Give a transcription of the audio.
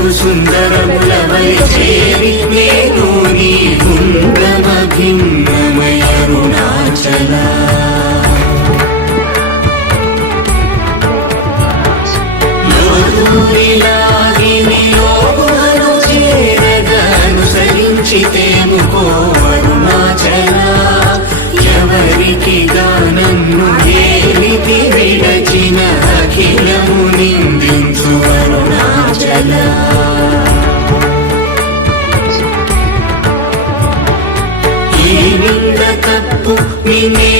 అలగు సుందరములవై చేరి నేను నీ గుండమ భిన్నమయ అరుణాచల లోతురిలాగిని లోగులను చేరగా అనుసరించితేము తప్పు నిన్నే